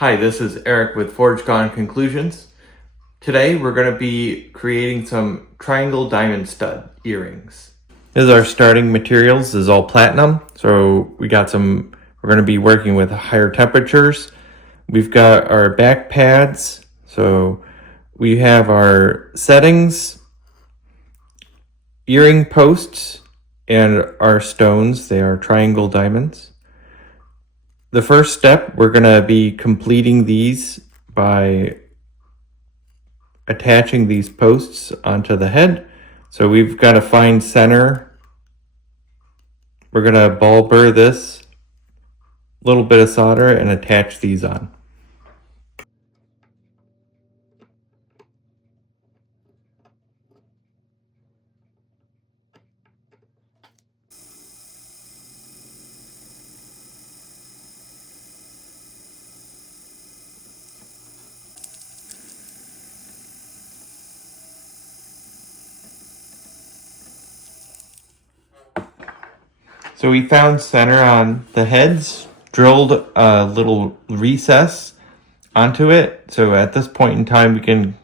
Hi, this is Eric with Forge Gone Conclusions. Today we're going to be creating some triangle diamond stud earrings. This is our starting materials. This is all platinum. So we're going to be working with higher temperatures. We've got our back pads. So we have our settings, earring posts, and our stones. They are triangle diamonds. The first step, we're going to be completing these by attaching these posts onto the head. So we've got to find center. We're going to ball burr this, little bit of solder, and attach these on. So we found center on the heads, drilled a little recess onto it. So at this point in time, we can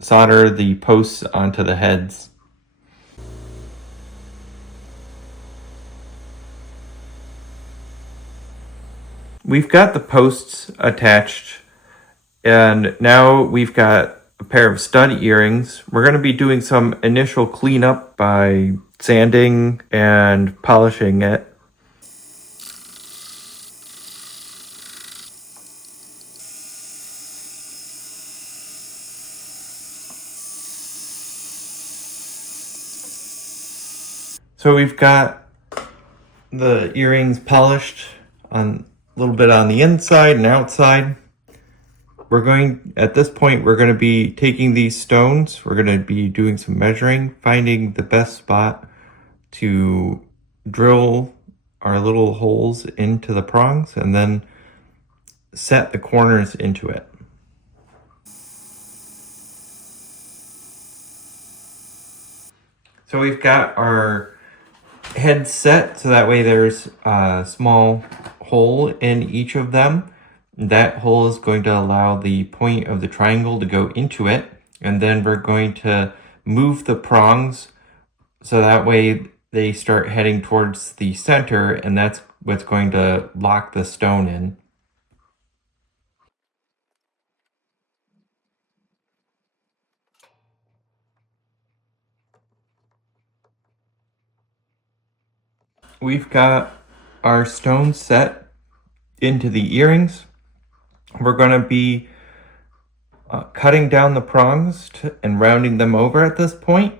solder the posts onto the heads. We've got the posts attached, and now we've got a pair of stud earrings. We're going to be doing some initial cleanup by sanding and polishing it. So we've got the earrings polished on a little bit on the inside and outside. At this point, we're going to be taking these stones. We're going to be doing some measuring, finding the best spot to drill our little holes into the prongs and then set the corners into it. So we've got our head set so that way there's a small hole in each of them. That hole is going to allow the point of the triangle to go into it, and then we're going to move the prongs so that way they start heading towards the center, and that's what's going to lock the stone in. We've got our stones set into the earrings. We're going to be cutting down the prongs and rounding them over at this point.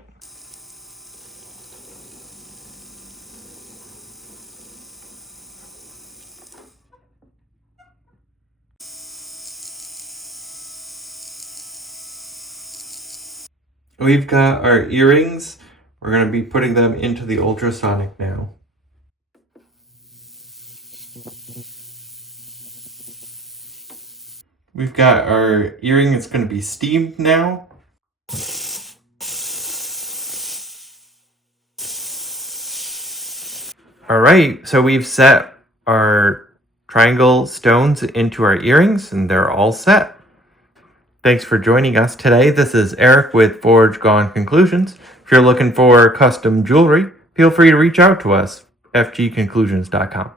We've got our earrings. We're going to be putting them into the ultrasonic now. We've got our earring. It's going to be steamed now. All right, so we've set our triangle stones into our earrings and they're all set. Thanks for joining us today. This is Eric with Forge Gone Conclusions. If you're looking for custom jewelry, feel free to reach out to us, fgconclusions.com.